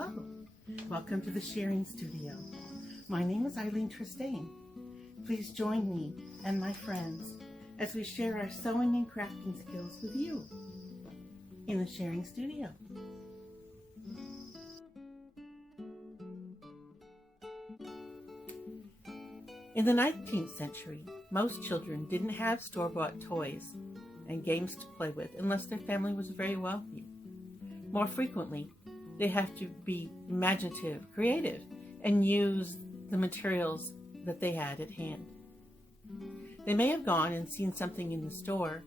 Hello, welcome to the Sharing Studio. My name is Eileen Trestain. Please join me and my friends as we share our sewing and crafting skills with you in the Sharing Studio. In the 19th century, most children didn't have store-bought toys and games to play with unless their family was very wealthy. More frequently, they have to be imaginative, creative, and use the materials that they had at hand. They may have gone and seen something in the store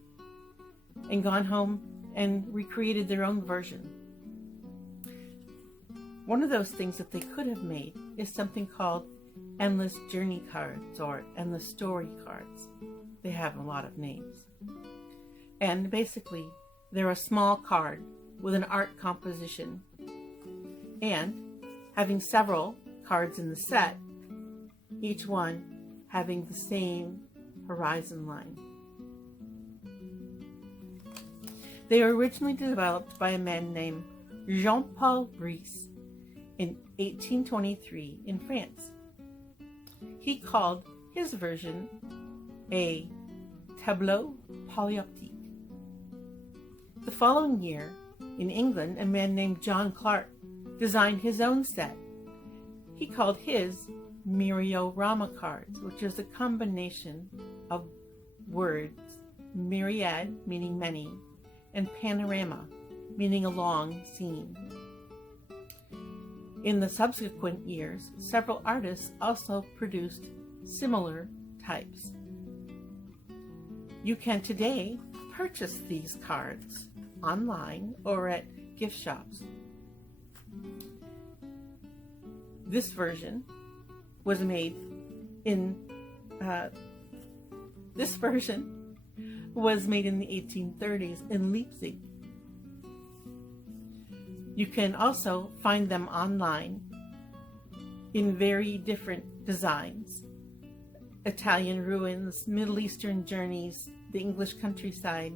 and gone home and recreated their own version. One of those things that they could have made is something called endless journey cards or endless story cards. They have a lot of names. And basically, they're a small card with an art composition and having several cards in the set, each one having the same horizon line. They were originally developed by a man named Jean-Paul Brice in 1823 in France. He called his version a tableau polyoptique. The following year, in England, a man named John Clark designed his own set. He called his Myriorama cards, which is a combination of words, myriad, meaning many, and panorama, meaning a long scene. In the subsequent years, several artists also produced similar types. You can today purchase these cards online or at gift shops. This version was made in the 1830s in Leipzig. You can also find them online in very different designs. Italian ruins, Middle Eastern journeys, the English countryside.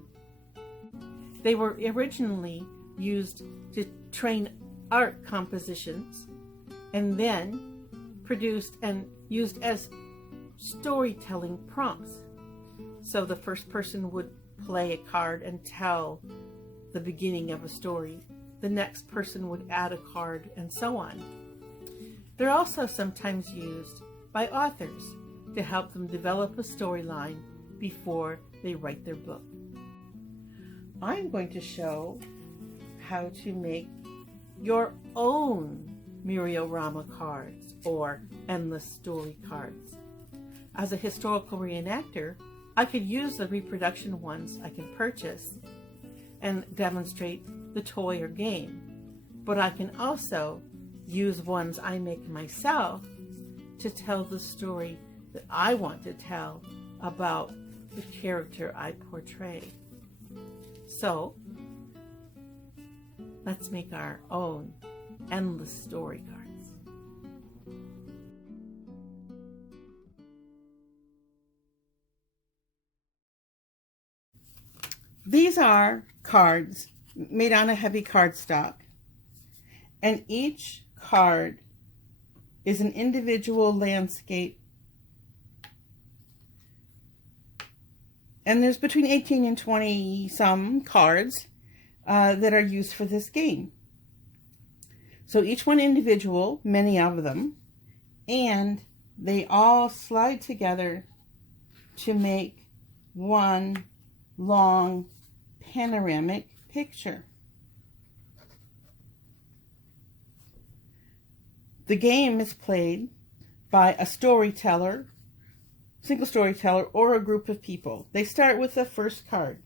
They were originally used to train art compositions and then produced and used as storytelling prompts. So the first person would play a card and tell the beginning of a story. The next person would add a card and so on. They're also sometimes used by authors to help them develop a storyline before they write their book. I'm going to show how to make your own Myriorama cards or endless story cards. As a historical reenactor, I could use the reproduction ones I can purchase and demonstrate the toy or game, but I can also use ones I make myself to tell the story that I want to tell about the character I portray. So, let's make our own endless story cards. These are cards made on a heavy cardstock, and each card is an individual landscape, and there's between 18 and 20 some cards that are used for this game. So each one individual, many of them, and they all slide together to make one long panoramic picture. The game is played by a storyteller, single storyteller, or a group of people. They start with the first card.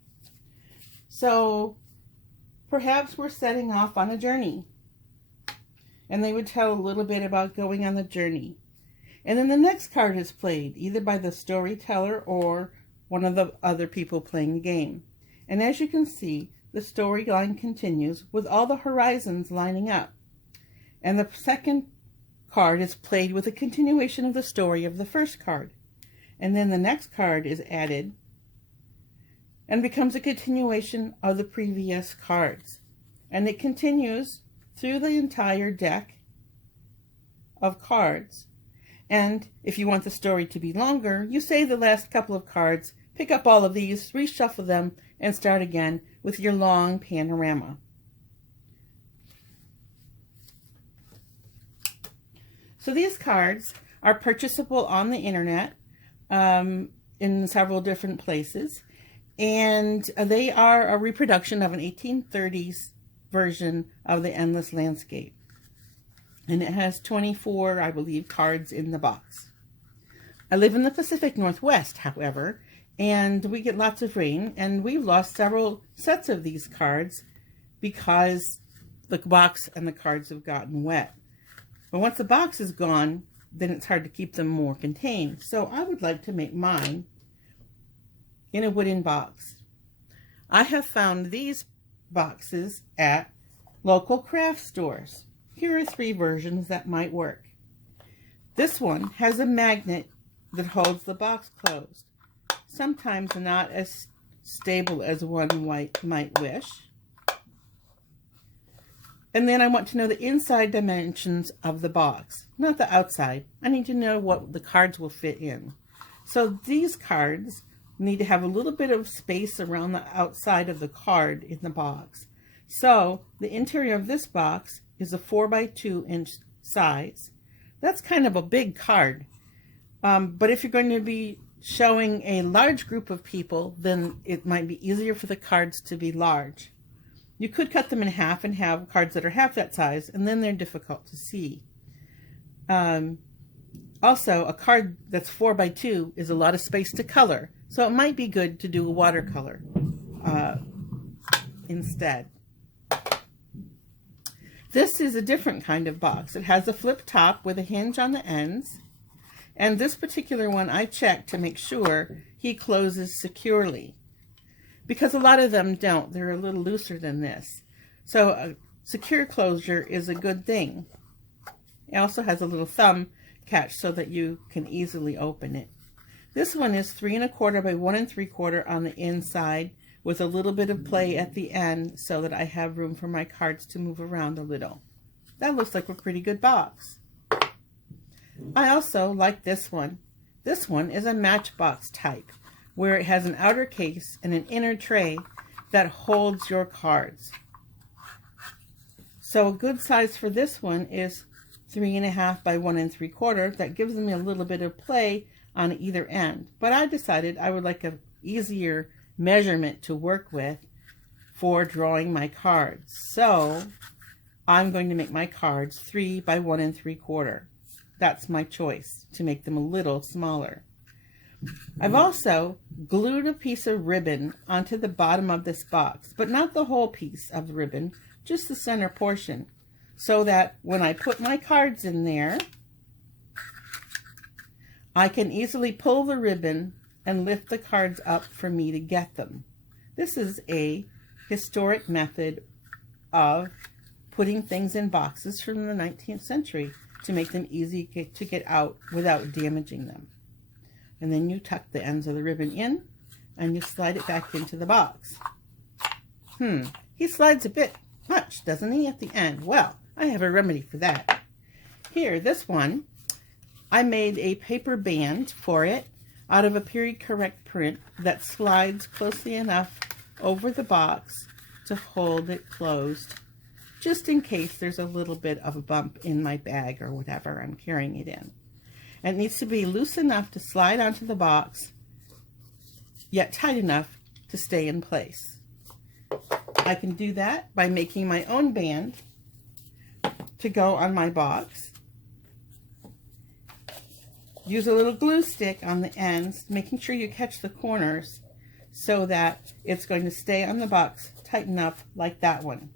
So perhaps we're setting off on a journey, and they would tell a little bit about going on the journey. And then the next card is played either by the storyteller or one of the other people playing the game. And as you can see, the storyline continues with all the horizons lining up. And the second card is played with a continuation of the story of the first card. And then the next card is added and becomes a continuation of the previous cards. And it continues through the entire deck of cards. And if you want the story to be longer, you save the last couple of cards, pick up all of these, reshuffle them, and start again with your long panorama. So these cards are purchasable on the internet in several different places, and they are a reproduction of an 1830s version of the Endless Landscape. And it has 24, I believe, cards in the box. I live in the Pacific Northwest, however, and we get lots of rain, and we've lost several sets of these cards because the box and the cards have gotten wet. But once the box is gone, then it's hard to keep them more contained. So I would like to make mine in a wooden box. I have found these boxes at local craft stores. Here are 3 versions that might work. This one has a magnet that holds the box closed. Sometimes not as stable as one might wish. And then I want to know the inside dimensions of the box, not the outside. I need to know what the cards will fit in. So these cards need to have a little bit of space around the outside of the card in the box. So the interior of this box is a 4x2 inch size. That's kind of a big card. But if you're going to be showing a large group of people, then it might be easier for the cards to be large. You could cut them in half and have cards that are half that size, and then they're difficult to see. Also, a card that's 4x2 is a lot of space to color, so it might be good to do a watercolor instead. This is a different kind of box. It has a flip top with a hinge on the ends, and this particular one I checked to make sure he closes securely, because a lot of them don't. They're a little looser than this. So a secure closure is a good thing. It also has a little thumb catch so that you can easily open it. This one is 3 1/4 by 1 3/4 on the inside, with a little bit of play at the end so that I have room for my cards to move around a little. That looks like a pretty good box. I also like this one. This one is a matchbox type, where it has an outer case and an inner tray that holds your cards. So a good size for this one is 3 1/2 by 1 3/4. That gives me a little bit of play on either end. But I decided I would like an easier measurement to work with for drawing my cards. So I'm going to make my cards 3 by 1 3/4. That's my choice, to make them a little smaller. I've also glued a piece of ribbon onto the bottom of this box, but not the whole piece of the ribbon, just the center portion, so that when I put my cards in there, I can easily pull the ribbon and lift the cards up for me to get them. This is a historic method of putting things in boxes from the 19th century to make them easy to get out without damaging them. And then you tuck the ends of the ribbon in and you slide it back into the box. He slides a bit much, doesn't he, at the end? Well, I have a remedy for that. Here, this one, I made a paper band for it out of a period correct print that slides closely enough over the box to hold it closed, just in case there's a little bit of a bump in my bag or whatever I'm carrying it in. And it needs to be loose enough to slide onto the box, yet tight enough to stay in place. I can do that by making my own band to go on my box. Use a little glue stick on the ends, making sure you catch the corners so that it's going to stay on the box tight enough like that one.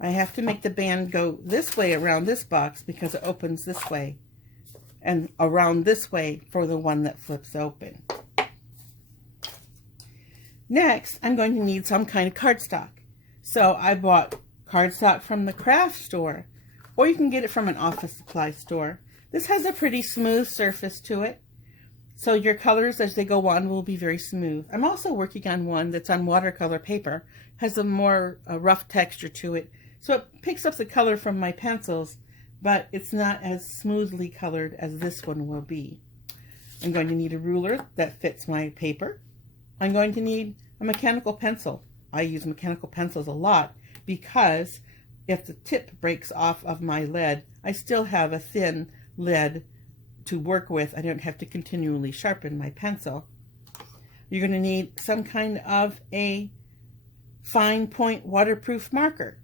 I have to make the band go this way around this box because it opens this way, and around this way for the one that flips open. Next, I'm going to need some kind of cardstock. So I bought cardstock from the craft store, or you can get it from an office supply store. This has a pretty smooth surface to it, so your colors as they go on will be very smooth. I'm also working on one that's on watercolor paper, has a more rough texture to it, So it picks up the color from my pencils, but it's not as smoothly colored as this one will be. I'm going to need a ruler that fits my paper. I'm going to need a mechanical pencil. I use mechanical pencils a lot because if the tip breaks off of my lead, I still have a thin lead to work with. I don't have to continually sharpen my pencil. You're going to need some kind of a fine point waterproof marker.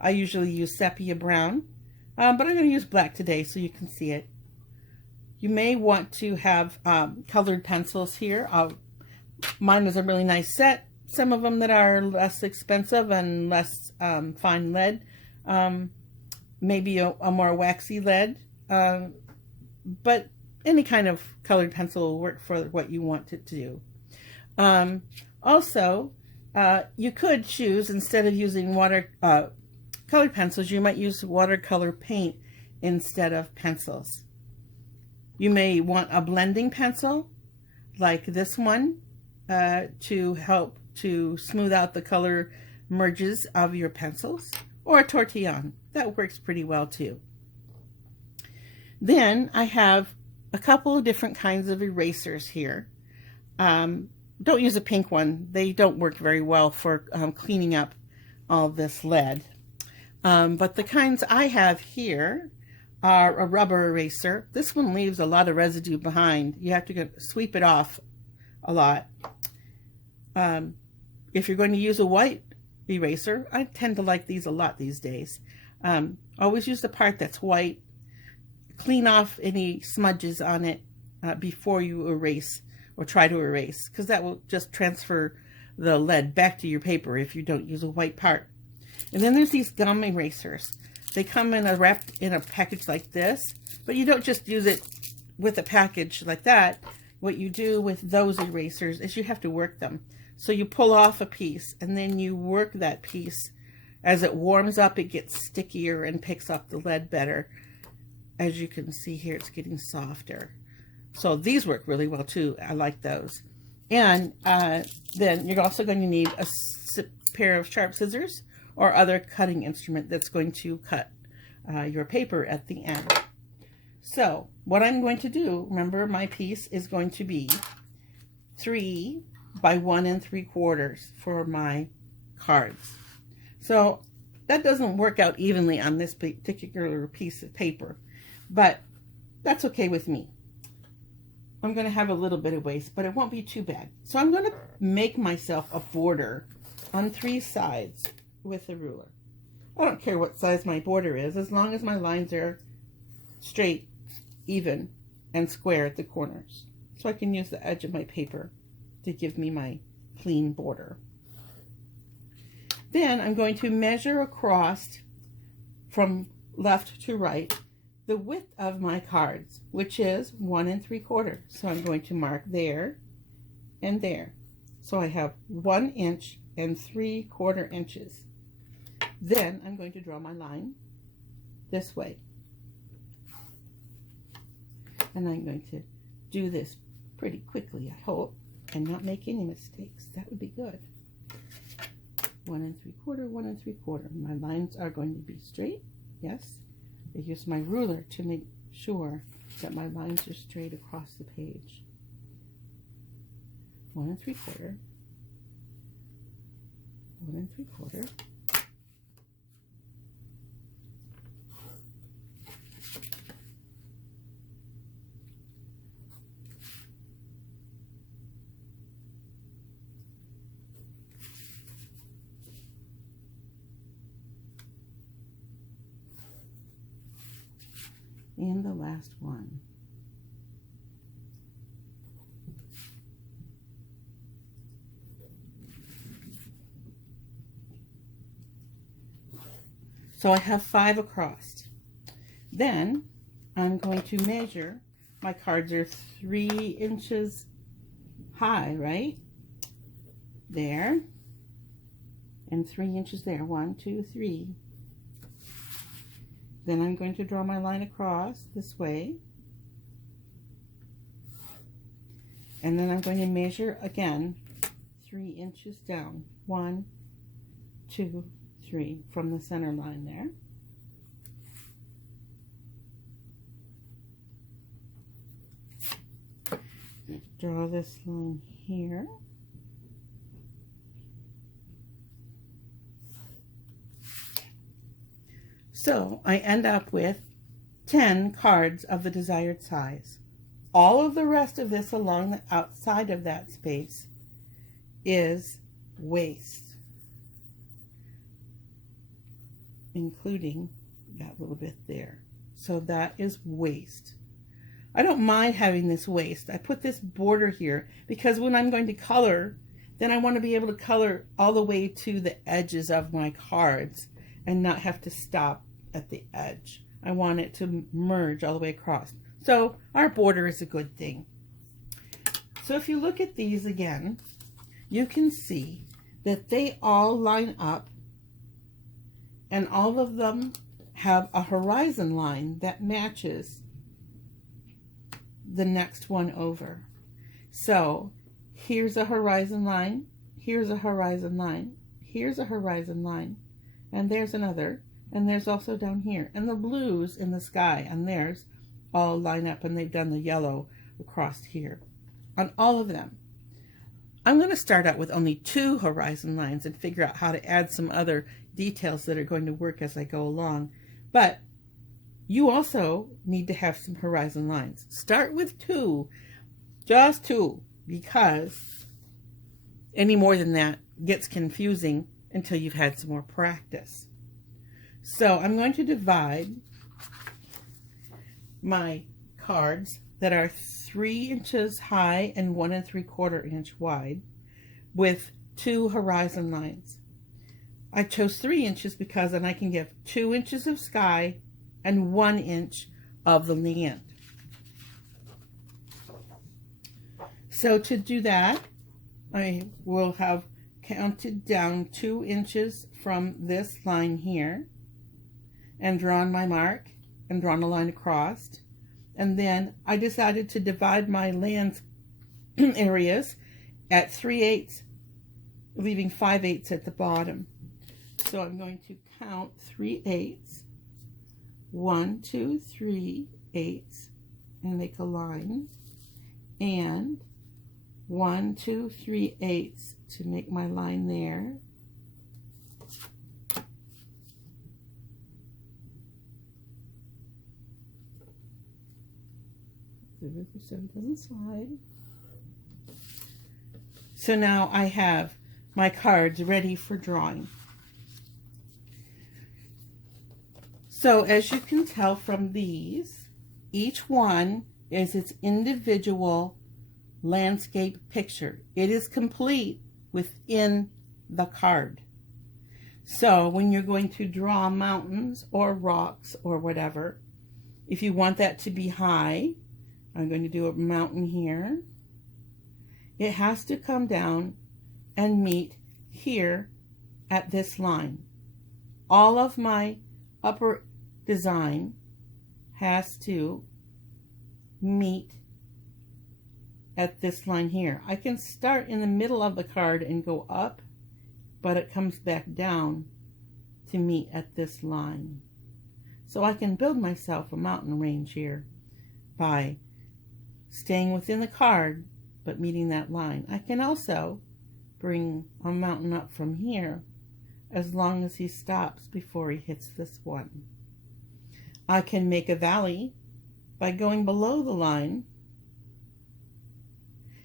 I usually use sepia brown, but I'm going to use black today so you can see it. You may want to have colored pencils here. Mine was a really nice set. Some of them that are less expensive and less fine lead. Maybe a more waxy lead. But any kind of colored pencil will work for what you want it to do. Also, you could choose, instead of using colored pencils, you might use watercolor paint instead of pencils. You may want a blending pencil like this one to help to smooth out the color merges of your pencils, or a Tortillon. That works pretty well too. Then I have a couple of different kinds of erasers here. Don't use a pink one. They don't work very well for cleaning up all this lead. But the kinds I have here are a rubber eraser. This one leaves a lot of residue behind. You have to sweep it off a lot. If you're going to use a white eraser, I tend to like these a lot these days. Always use the part that's white. Clean off any smudges on it before you erase or try to erase, because that will just transfer the lead back to your paper if you don't use a white part. And then there's these gum erasers. They come in wrapped in a package like this, but you don't just use it with a package like that. What you do with those erasers is you have to work them. So you pull off a piece and then you work that piece. As it warms up, it gets stickier and picks up the lead better. As you can see here, it's getting softer. So these work really well too. I like those. And then you're also going to need a pair of sharp scissors or other cutting instrument that's going to cut your paper at the end. So what I'm going to do, remember my piece is going to be 3 by 1 3/4 for my cards. So that doesn't work out evenly on this particular piece of paper, but that's okay with me. I'm going to have a little bit of waste, but it won't be too bad. So I'm going to make myself a border on 3 sides with a ruler. I don't care what size my border is, as long as my lines are straight, even, and square at the corners. So I can use the edge of my paper to give me my clean border. Then I'm going to measure across from left to right the width of my cards, which is 1 3/4. So I'm going to mark there and there. So I have 1 inch and 3/4 inches. Then I'm going to draw my line this way. And I'm going to do this pretty quickly, I hope, and not make any mistakes. That would be good. 1 3/4, 1 3/4. My lines are going to be straight. Yes. I use my ruler to make sure that my lines are straight across the page. 1 3/4. 1 3/4. And the last one. So I have 5 across. Then I'm going to measure. My cards are 3 inches high, right? There. And 3 inches there. 1, 2, 3. Then I'm going to draw my line across this way. And then I'm going to measure again 3 inches down. 1, 2, 3 from the center line there. Draw this line here. So I end up with 10 cards of the desired size. All of the rest of this along the outside of that space is waste, including that little bit there. So that is waste. I don't mind having this waste. I put this border here because when I'm going to color, then I want to be able to color all the way to the edges of my cards and not have to stop at the edge. I want it to merge all the way across. So our border is a good thing. So if you look at these again, you can see that they all line up and all of them have a horizon line that matches the next one over. So here's a horizon line, here's a horizon line, here's a horizon line, and there's another, and there's also down here. And the blues in the sky and theirs all line up, and they've done the yellow across here on all of them. I'm going to start out with only 2 horizon lines and figure out how to add some other details that are going to work as I go along. But you also need to have some horizon lines. Start with 2, just 2, because any more than that gets confusing until you've had some more practice. So I'm going to divide my cards that are 3 inches high and 1 3/4 inch wide with 2 horizon lines. I chose 3 inches because then I can give 2 inches of sky and 1 inch of the land. So to do that, I will have counted down 2 inches from this line here and drawn my mark and drawn a line across. And then I decided to divide my land areas at 3/8, leaving 5/8 at the bottom. So I'm going to count 3/8, 1, 2, 3, 8, and make a line, and 1, 2, 3, 8 to make my line there. So it doesn't slide. So now I have my cards ready for drawing. So as you can tell from these, each one is its individual landscape picture. It is complete within the card. So when you're going to draw mountains or rocks or whatever, if you want that to be high, I'm going to do a mountain here. It has to come down and meet here at this line. All of my upper design has to meet at this line here. I can start in the middle of the card and go up, but it comes back down to meet at this line. So I can build myself a mountain range here by staying within the card, but meeting that line. I can also bring a mountain up from here as long as he stops before he hits this one. I can make a valley by going below the line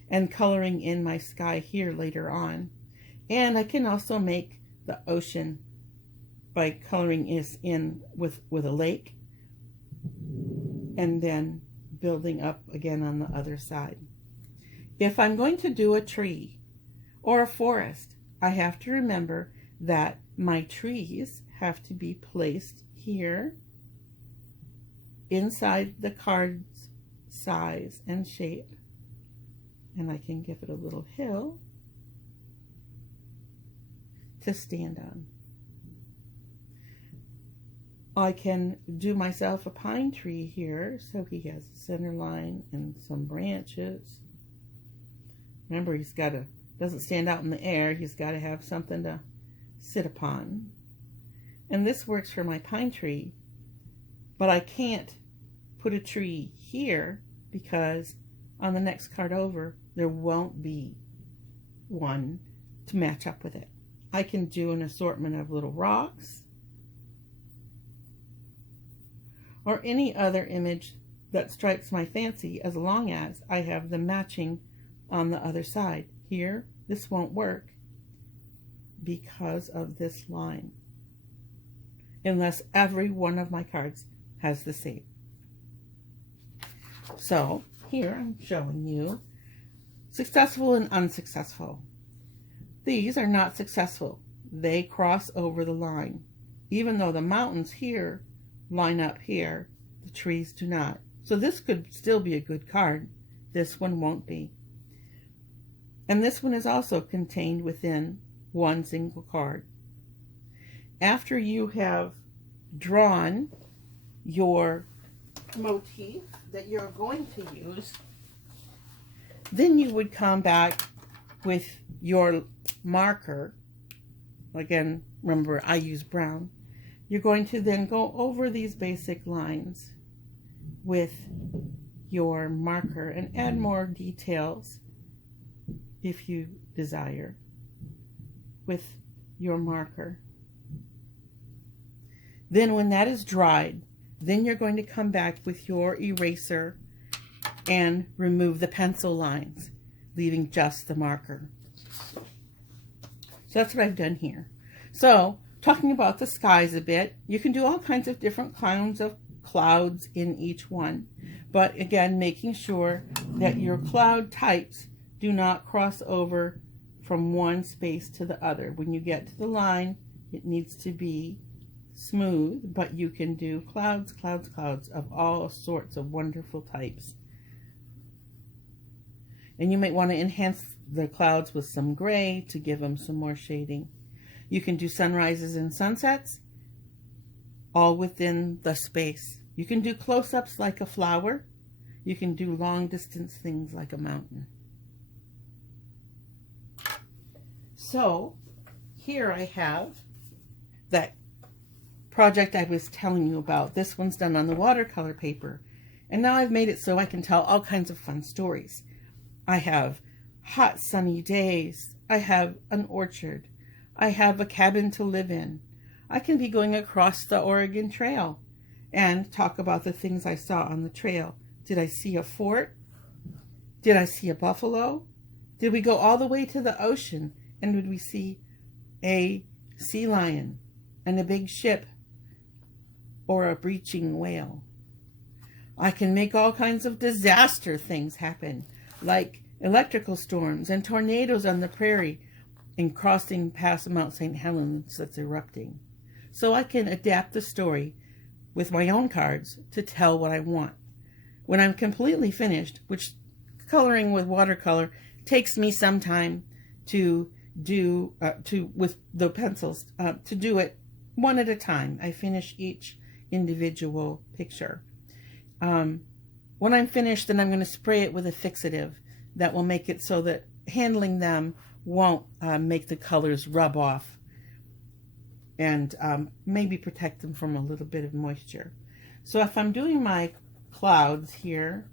and coloring in my sky here later on. And I can also make the ocean by coloring it in with a lake and then building up again on the other side. If I'm going to do a tree or a forest, I have to remember that my trees have to be placed here inside the card's size and shape. And I can give it a little hill to stand on. I can do myself a pine tree here so he has a center line and some branches. Remember, doesn't stand out in the air. He's got to have something to sit upon. And this works for my pine tree, but I can't put a tree here because on the next card over, there won't be one to match up with it. I can do an assortment of little rocks or any other image that strikes my fancy, as long as I have them matching on the other side. Here, this won't work because of this line, unless every one of my cards has the same. So here I'm showing you successful and unsuccessful. These are not successful. They cross over the line. Even though the mountains here line up here, the trees do not. So this could still be a good card. This one won't be. And this one is also contained within one single card. After you have drawn your motif that you're going to use, then you would come back with your marker. Again, remember I use brown. You're going to then go over these basic lines with your marker and add more details if you desire with your marker. Then when that is dried, then you're going to come back with your eraser and remove the pencil lines, leaving just the marker. So that's what I've done here. So talking about the skies a bit, you can do all kinds of different kinds of clouds in each one. But again, making sure that your cloud types do not cross over from one space to the other. When you get to the line, it needs to be smooth, but you can do clouds, clouds, clouds of all sorts of wonderful types. And you might want to enhance the clouds with some gray to give them some more shading. You can do sunrises and sunsets all within the space. You can do close-ups like a flower. You can do long distance things like a mountain. So here I have that project I was telling you about. This one's done on the watercolor paper. And now I've made it so I can tell all kinds of fun stories. I have hot sunny days. I have an orchard. I have a cabin to live in. I can be going across the Oregon Trail and talk about the things I saw on the trail. Did I see a fort? Did I see a buffalo? Did we go all the way to the ocean and did we see a sea lion and a big ship or a breaching whale? I can make all kinds of disaster things happen, like electrical storms and tornadoes on the prairie and crossing past Mount St. Helens that's erupting. So I can adapt the story with my own cards to tell what I want. When I'm completely finished, which coloring with watercolor takes me some time to do, with the pencils, to do it one at a time. I finish each individual picture. When I'm finished, then I'm going to spray it with a fixative that will make it so that handling them won't make the colors rub off and maybe protect them from a little bit of moisture. So if I'm doing my clouds here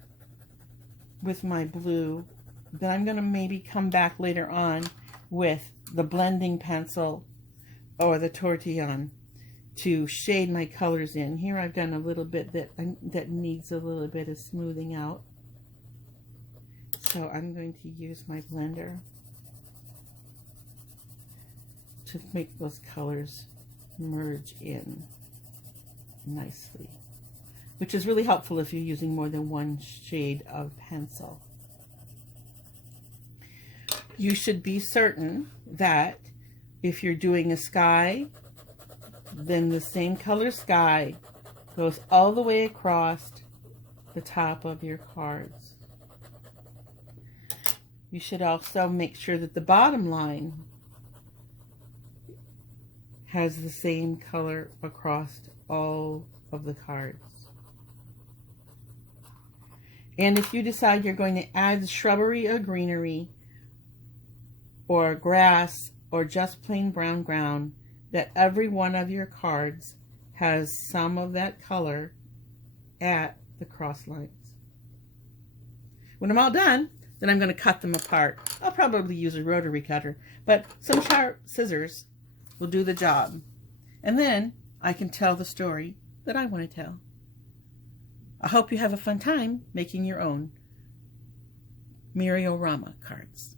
with my blue, then I'm going to maybe come back later on with the blending pencil or the Tortillon to shade my colors in. Here I've done a little bit that needs a little bit of smoothing out. So I'm going to use my blender to make those colors merge in nicely, which is really helpful if you're using more than one shade of pencil. You should be certain that if you're doing a sky, then the same color sky goes all the way across the top of your cards. You should also make sure that the bottom line has the same color across all of the cards. And if you decide you're going to add shrubbery or greenery or grass or just plain brown ground, that every one of your cards has some of that color at the cross lines. When I'm all done, then I'm going to cut them apart. I'll probably use a rotary cutter, but some sharp scissors will do the job. And then I can tell the story that I want to tell. I hope you have a fun time making your own Myriorama cards.